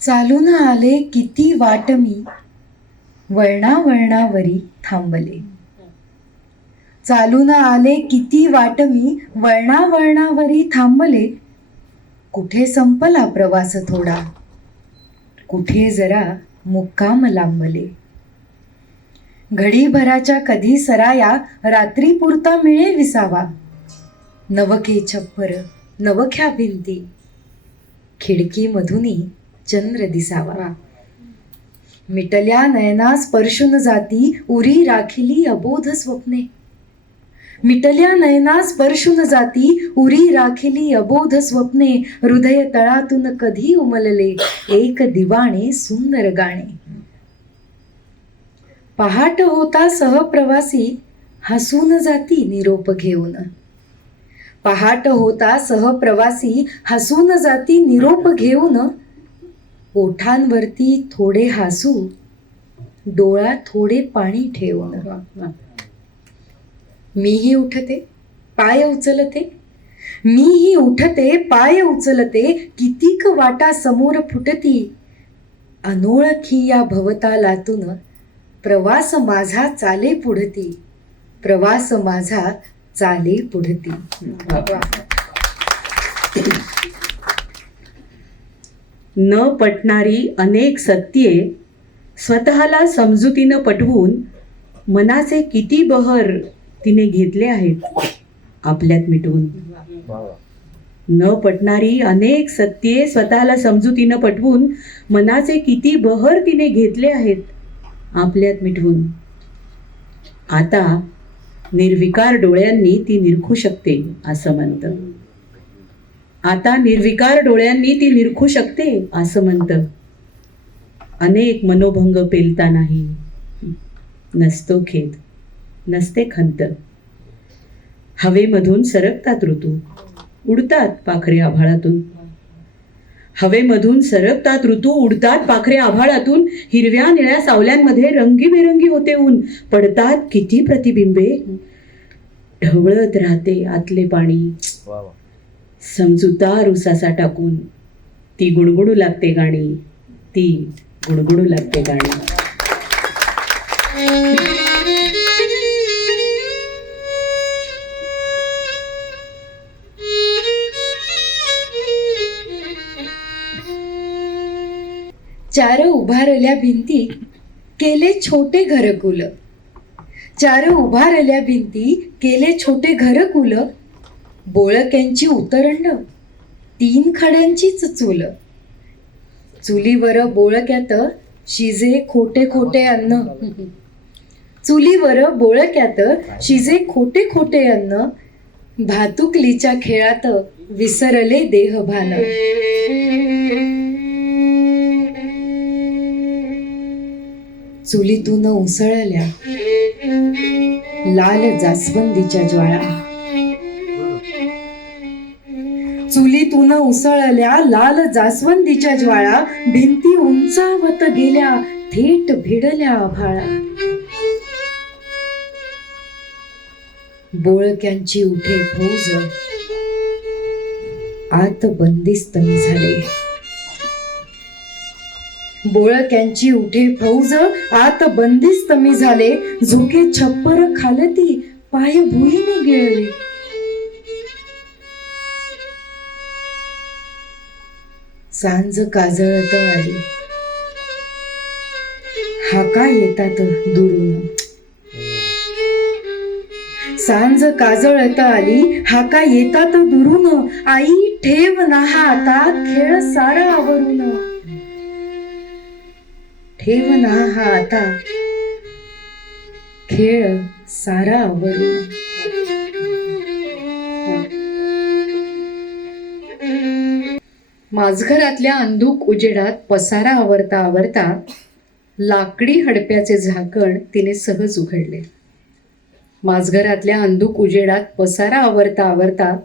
चालून आले किती वाट मी, वळणा वळणावरी थांबले. चालून आले किती वाट मी, वळणा वळणावरी थांबले. कुठे संपला प्रवास थोडा, कुठे जरा मुक्काम लांबले. घडीभराच्या कधी सराया, रात्री पुरता मिळे विसावा. नवखे छप्पर नवख्या भिंती, खिडकी मधुनी चंद्र दिसावा. मिटल्या नयना स्पर्शून जाती, उरी राखिली अबोध स्वप्ने. मिटल्या नयना स्पर्शून जाती, उरी राखिली अबोध स्वप्ने. हृदय तळातून कधी उमलले, एक दिवाणे सुंदर गाणे. पहाट होता सहप्रवासी, हसून जाती निरोप घेऊन. पहाट होता सहप्रवासी, हसून जाती निरोप घेऊन. ओठांवरती थोडे हसू, डोळ्यात थोडे पाणी ठेवून. मीही उठते पाय उचलते, मीही उठते पाय उचलते. कितीक वाटा समोर फुटती, अनोळखी या भवतालातून प्रवास माझा चाले पुढती. प्रवास माझा चाले पुढती. न पटणारी अनेक सत्ये स्वतःला समजुतीनं पटवून मनाचे किती बहर तिने घेतले आहेत आपल्यात मिटवून. न पटणारी अनेक सत्ये स्वतःला समजुतीनं पटवून मनाचे किती बहर तिने घेतले आहेत आपल्यात मिटवून. आता निर्विकार डोळ्यांनी ती निरखू शकते असं म्हणतं. आता निर्विकार डोळ्यांनी ती निरखू शकते असं म्हणतं. अनेक मनोभंग पेलतानाही नसतो खेद, नसते खंत. हवेमधून सरकतात ऋतू, उडतात पाखरे आभाळातून. हवेमधून सरकतात ऋतू, उडतात पाखरे आभाळातून. हिरव्या निळ्या सावल्यांमध्ये रंगीबेरंगी होते ऊन. पडतात किती प्रतिबिंबे, ढवळत राहते आतले पाणी. समजूतार उसासा टाकून ती गुणगुणू लागते गाणी, ती गुणगुणू लागते गाणी. चार उभारल्या भिंती, केले छोटे घरकुल. चार उभारल्या भिंती, केले छोटे घरकुल. बोळक्यांची उतरंड, 3 खड्यांचीच चूल. चुलीवर बोळक्यात शिजे खोटे खोटे अन्न. चुलीवर बोळक्यात शिजे खोटे खोटे अन्न. भातुकलीच्या खेळात विसरले देहभान. चुलीतून उसळल्या लाल जास्वंदीच्या ज्वाळा. चुलीतून उसळल्या लाल जास्वंदीच्या ज्वाळा. भिंती उंचावत गेल्या, थेट भिडल्या आभाळा. बोळक्यांची उठे फौज, आत बंदिस्त मी झाले. बोळक्यांची उठे फौज, आत बंदिस्त मी झाले. झोके छप्पर खालती, पाय भुईने गिळले. सांज काजळत आली, हाका येतात दुरून. सांज काजळत आली, हाका येतात दुरून. आई ठेव ना हा आता खेळ सारा आवरून. ठेव ना हा आता खेळ सारा आवरून. माझघरातल्या अंधुक उजेडात पसारा आवरता आवरता लाकडी हडप्याचे झाकण तिने सहज उघडले. माझघरातल्या अंधुक उजेडात पसारा आवरता आवरता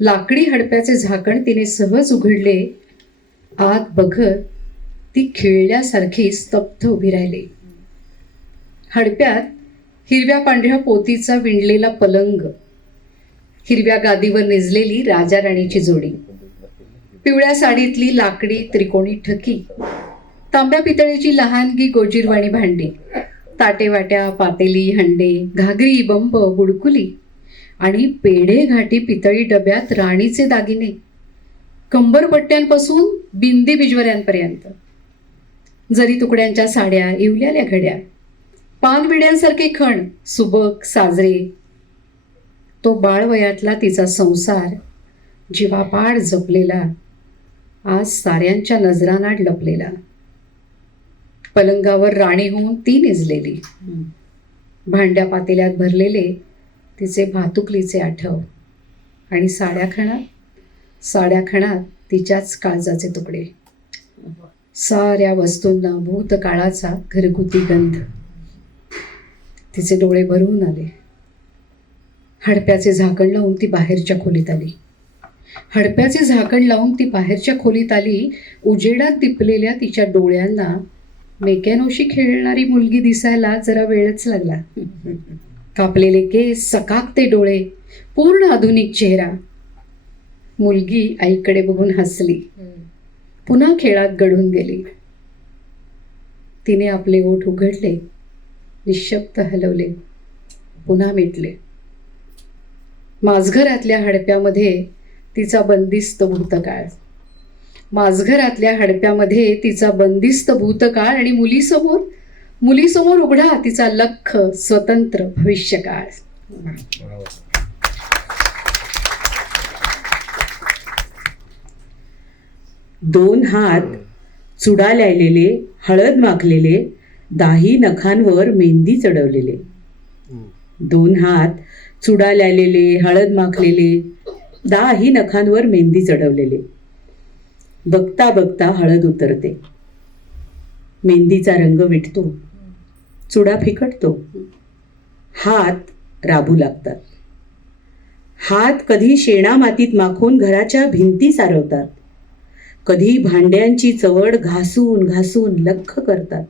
लाकडी हडप्याचे झाकण तिने सहज उघडले. आत बघत ती खिळल्यासारखी स्तब्ध उभी राहिली. हडप्यात हिरव्या पांढऱ्या पोतीचा विणलेला पलंग, हिरव्या गादीवर निजलेली राजा राणीची जोडी, पिवळ्या साडीतली लाकडी त्रिकोणी ठकी, तांब्या पितळेची लहानगी गोजीरवाणी भांडी, ताटेवाट्या, पातेली, हंडे, घागरी, बंब, बुडकुली आणि पेढे घाटी पितळी डब्यात राणीचे दागिने, कंबरपट्ट्यांपासून बिंदी बिजवऱ्यांपर्यंत, जरी तुकड्यांच्या साड्या, इवल्याल्या घड्या, पानविड्यांसारखे खण, सुबक, साजरे. तो बाळवयातला तिचा संसार, जीवापाड जपलेला, आज साऱ्यांच्या नजरांआड लपलेला. पलंगावर राणी होऊन ती निजलेली, भांड्या पातेल्यात भरलेले तिचे भातुकलीचे आठव आणि साड्या खणात तिच्याच काळजाचे तुकडे. साऱ्या वस्तूंना भूतकाळाचा घरगुती गंध. तिचे डोळे भरून आले. हडप्याचे झाकण लावून ती बाहेरच्या खोलीत आली. उजेडात दिपलेल्या तिच्या डोळ्यांना मेकॅनोशी खेळणारी मुलगी दिसायला जरा वेळच लागला. कापलेले केस, सकाकते डोळे, पूर्ण आधुनिक चेहरा. मुलगी आईकडे बघून हसली, पुन्हा खेळात गढून गेली. तिने आपले ओठ उघडले, निशब्द हलवले, पुन्हा मिटले. माझघरातल्या हडप्यामध्ये तिचा बंदिस्त भूतकाळ आणि मुलीसमोर उघडा तिचा लख्ख स्वतंत्र भविष्यकाळ. दोन हात चुडा ल्यालेले, हळद माखलेले, दाही नखांवर मेहंदी चढवलेले. दोन हात चुडा ल्यालेले, हळद माखलेले, दाही नखांवर मेहंदी चढवलेले. बघता बघता हळद उतरते, मेहंदीचा रंग विटतो, चुडा फिकटतो. हात राबू लागतात. हात कधी शेणा मातीत माखून घराच्या भिंती सारवतात, कधी भांड्यांची चवड घासून घासून लख्ख करतात.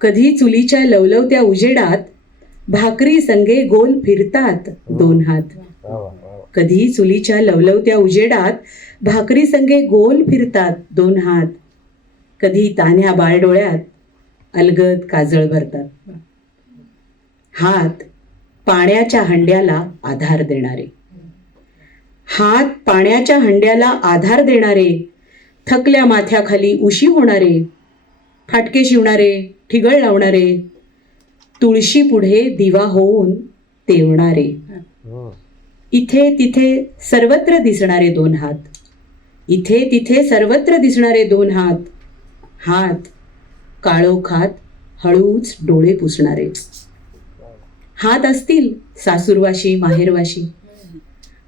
कधी चुलीच्या लवलवत्या उजेडात भाकरी संगे गोल फिरतात दोन हात. कधी चुलीच्या लवलवत्या उजेडात भाकरी संगे गोल फिरतात दोन हात. कधी तान्ह्या बाळडोळ्यात अलगद काजळ भरतात. हात पाण्याच्या हंड्याला आधार देणारे. हात पाण्याच्या हंड्याला आधार देणारे, थकल्या माथ्याखाली उशी होणारे, फाटके शिवणारे, ठिगळ लावणारे, तुळशी पुढे दिवा होऊन तेवणारे. इथे तिथे सर्वत्र दिसणारे दोन हात. इथे तिथे सर्वत्र दिसणारे दोन हात. हात काळोखात हळूच डोळे पुसणारे. हात असतील सासूरवाशी माहेरवाशी.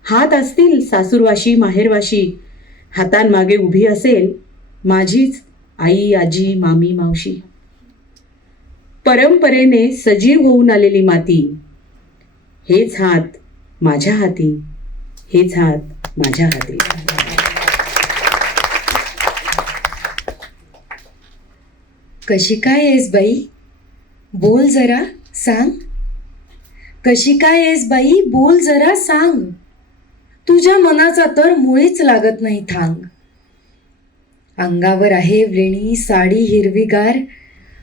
हात असतील सासूरवाशी माहेरवाशी. हातांमागे उभी असेल माझीच आई, आजी, मामी, मावशी. परंपरेने सजीव होऊन आलेली माती. हेच हात माझ्या हाती, हेच हात माझ्या हाती. कशी काय आहेस बाई, बोल जरा सांग. कशी काय आहेस बाई, बोल जरा सांग. तुझ्या मनाचा तर मुळीच लागत नाही थांग. अंगावर आहे वेणी साडी हिरवीगार,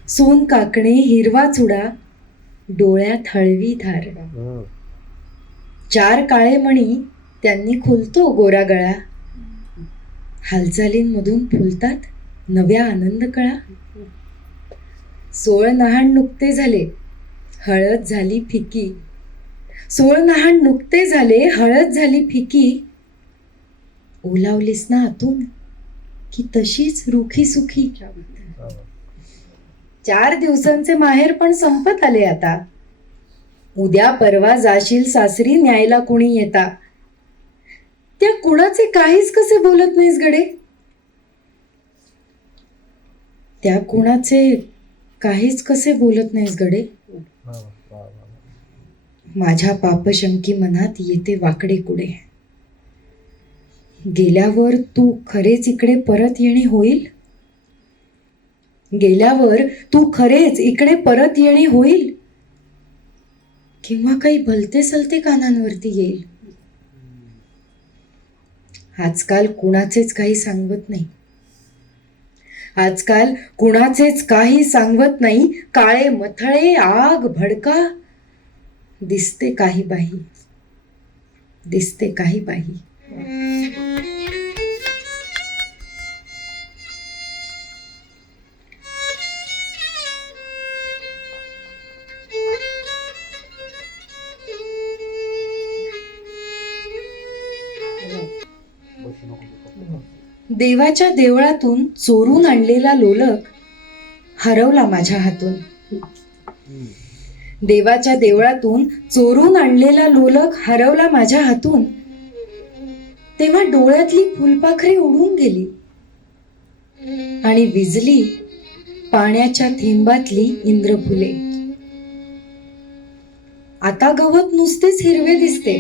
सोन काकणे हिरवा चुडा, डोळ्यात हळवी धार. चार काळे मणी त्यांनी खुलतो गोरा गळा. हालचालींमधून फुलतात नव्या आनंद कळा. 16 नहाण नुकते झाले, हळद झाली फिकी. 16 नहाण नुकते झाले, हळद झाली फिकी. ओलावलीस ना आतून की तशीच रुखी सुखी. 4 दिवसांचे माहेर पण संपत आले आता. उद्या परवा जाशील सासरी, न्यायला कुणी येता. त्या कुणाचे काहीच कसे बोलत नाहीस गडे. त्या कुणाचे काहीच कसे बोलत नाहीस गडे. माझ्या पापशंकी मनात येते वाकडे कुडे. गेल्यावर तू खरेच इकडे परत येणे होईल. गेल्यावर तू खरेच इकडे परत येणे होईल, किंवा काही भलते सलते कानांवरती येईल. आजकाल कुणाचेच काही सांगत नाही. आजकाल कुणाचेच काही सांगवत नाही, काळे मथळे आग भडका. दिसते काही बाई, दिसते काही बाई. देवाच्या देवळातून चोरून आणलेला लोलक हरवला माझ्या हातून. देवाच्या देवळातून चोरून आणलेला लोलक हरवला माझ्या हातून. तेव्हा डोळ्यातली फुलपाखरे उडून गेली आणि विजली पाण्याच्या थेंबातली इंद्रफुले. आता गवत नुसतेच हिरवे दिसते,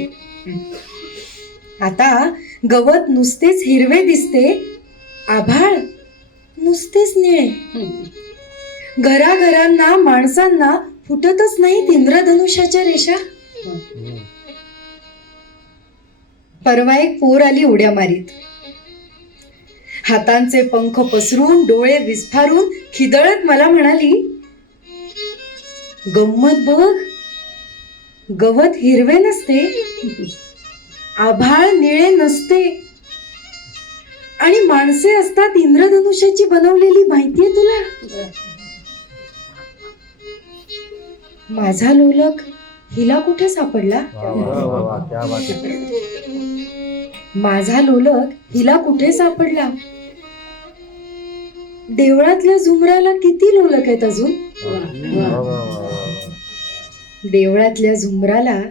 आता गवत नुसतेच हिरवे दिसते, आभाळ नुसतेच निळे. घराघरांना माणसांना फुटतच नाहीत इंद्रधनुष्याच्या रेषा. परवा एक पोर आली उड्या मारीत, हातांचे पंख पसरून डोळे विस्फारून खिदळत मला म्हणाली, गंमत बघ, गवत हिरवे नसते, आभाळ निळे नसते आणि माणसे असतात इंद्रधनुष्याची बनवलेली. माहितीये तुला? माझा लोलक हिला कुठे सापडला? माझा लोलक हिला कुठे सापडला? देवळातल्या झुमराला किती लोलक आहेत अजून? देवळातल्या झुमराला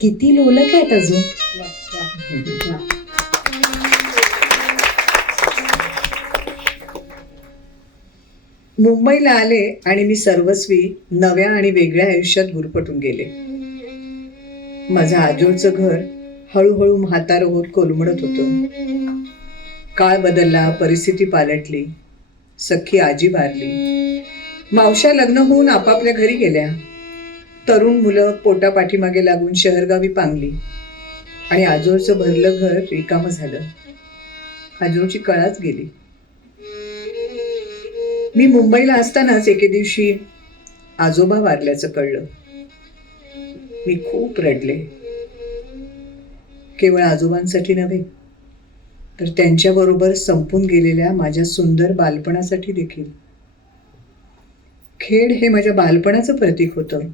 किती लोलक आहेत अजून? मुंबईला आले आणि मी सर्वस्वी नव्या आणि वेगळ्या आयुष्यात गुरफटून गेले. माझं आजोळचं घर हळूहळू म्हातारं होत कोलमडत होतं. काळ बदलला, परिस्थिती पालटली, सख्खी आजी वारली, मावश्या लग्न होऊन आपापल्या घरी गेल्या, तरुण मुलं पोटा पाठीमागे लागून शहरगावी पांगली आणि आजोळचं भरलं घर रिकामं झालं. आजोळची कळाच गेली. मी मुंबईला असतानाच एके दिवशी आजोबा वारल्याचं कळलं. मी खूप रडले. केवळ आजोबांसाठी नव्हे, तर त्यांच्याबरोबर संपून गेलेल्या माझ्या सुंदर बालपणासाठी देखील. खेड हे माझ्या बालपणाचं प्रतीक होतं,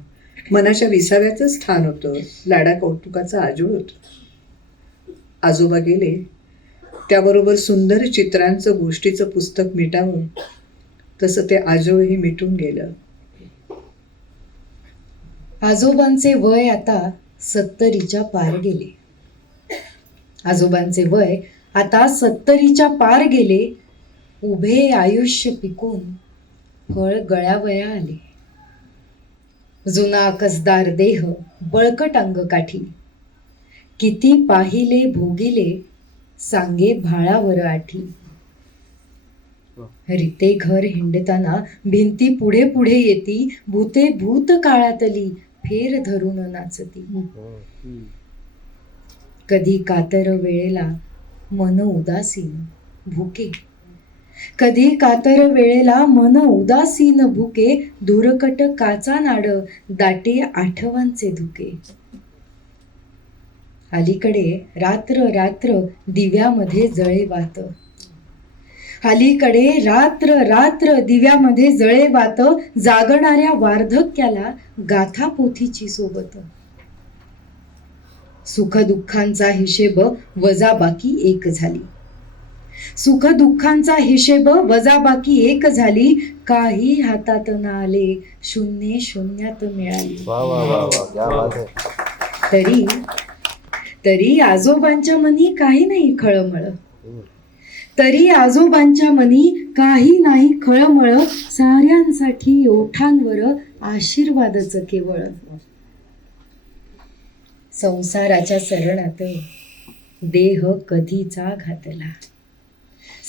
मनाच्या विसाव्याचं स्थान होतं, लाडा कौतुकाचं आजोळ होतं. आजोबा गेले, त्याबरोबर सुंदर चित्रांचं गोष्टीचं पुस्तक मिटावं तसं ते आजोळही मिटून गेलं. आजोबांचे वय आता 70च्या पार गेले. आजोबांचे वय आता 70च्या पार गेले. उभे आयुष्य पिकून फळ गळ्यावया आले. जुना कसदार देह, बळकट अंगकाठी, किती पाहिले भोगिले, सांगे भाळावर आठी. रीते घर हिंडताना भिंती पुढे पुढे येती, भूते भूत काळातली फेर धरून नाचती. कधी कातर वेळेला मन उदासीन भुके, कधी कातर वेळेला मन उदासीन भुके, धुरकट काचा नाड दाटे आठवांचे धुके. अलीकडे रात्र रात्र दिव्यामध्ये जळे वात, अलीकडे रात्र रात्र दिव्यामध्ये जळे वात, जागणाऱ्या वार्धक्याला गाथा पोथीची सोबत. सुख दुःखांचा हिशेब वजाबाकी एक झाली, सुख दुःखांचा हिशेब वजाबाकी एक झाली. काही हातात न आले, शून्य शून्यात मिळाली. तरी तरी आजोबांच्या मनी काही नाही खळमळ, तरी आजोबांच्या मनी काही नाही खळमळ. साऱ्यांसाठी ओठांवर आशीर्वादच केवळ. संसाराच्या सरणात देह कधीचा घातला,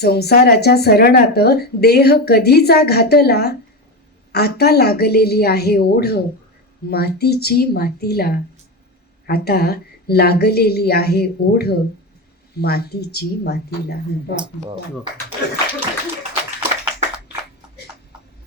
संसाराच्या सरणात देह कधीचा घातला. आता लागलेली आहे ओढ मातीची मातीला, आता लागलेली आहे ओढ मातीची मातीला.